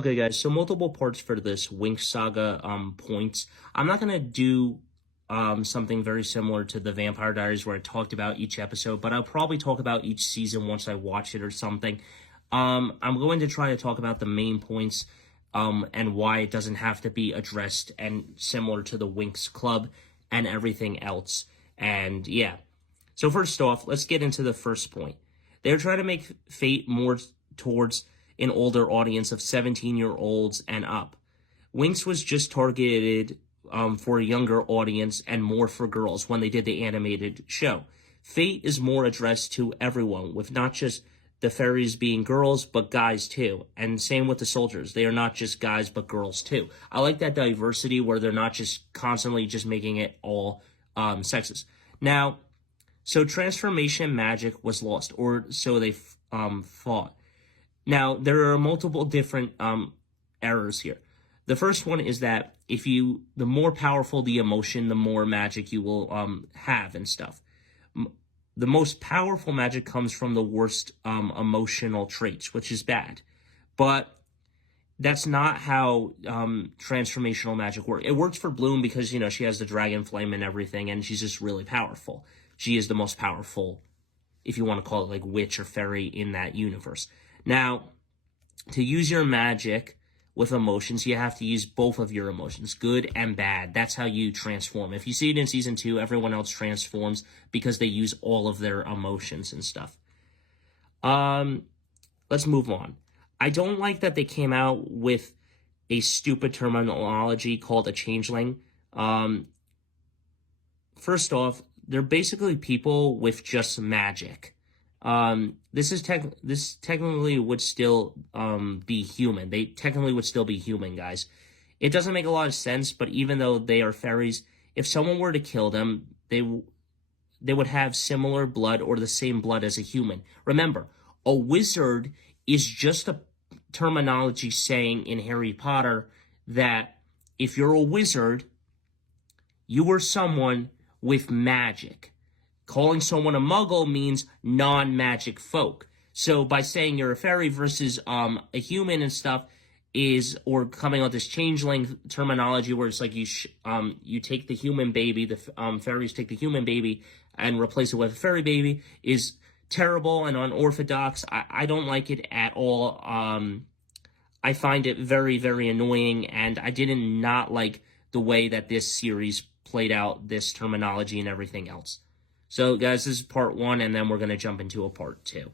Okay, guys, so multiple parts for this Winx saga points. I'm not gonna do something very similar to the Vampire Diaries where I talked about each episode, but I'll probably talk about each season once I watch it or something. I'm going to try to talk about the main points and why it doesn't have to be addressed and similar to the Winx Club and everything else. And yeah. So first off, let's get into the first point. They're trying to make Fate more towards an older audience of 17-year-olds and up. Winx was just targeted for a younger audience and more for girls when they did the animated show. Fate is more addressed to everyone, with not just the fairies being girls, but guys too. And same with the soldiers. They are not just guys, but girls too. I like that diversity where they're not just constantly just making it all sexist. Now, so transformation magic was lost, or so they thought. Now, there are multiple different errors here. The first one is that the more powerful the emotion, the more magic you will have and stuff. The most powerful magic comes from the worst emotional traits, which is bad. But that's not how transformational magic works. It works for Bloom because, she has the dragon flame and everything, and she's just really powerful. She is the most powerful, if you want to call it like witch or fairy in that universe. Now, to use your magic with emotions, you have to use both of your emotions, good and bad. That's how you transform. If you see it in season 2, everyone else transforms because they use all of their emotions and stuff. Let's move on. I don't like that they came out with a stupid terminology called a changeling. First off, they're basically people with just magic. This technically would still be human. They technically would still be human, guys. It doesn't make a lot of sense, but even though they are fairies, if someone were to kill them, they would have similar blood or the same blood as a human. Remember, a wizard is just a terminology saying in Harry Potter that if you're a wizard, you are someone with magic. Calling someone a muggle means non-magic folk. So by saying you're a fairy versus a human and stuff or coming out this changeling terminology where it's like you take the human baby, the fairies take the human baby and replace it with a fairy baby is terrible and unorthodox. I don't like it at all. I find it very, very annoying, and I didn't not like the way that this series played out this terminology and everything else. So, guys, this is part 1, and then we're going to jump into a part 2.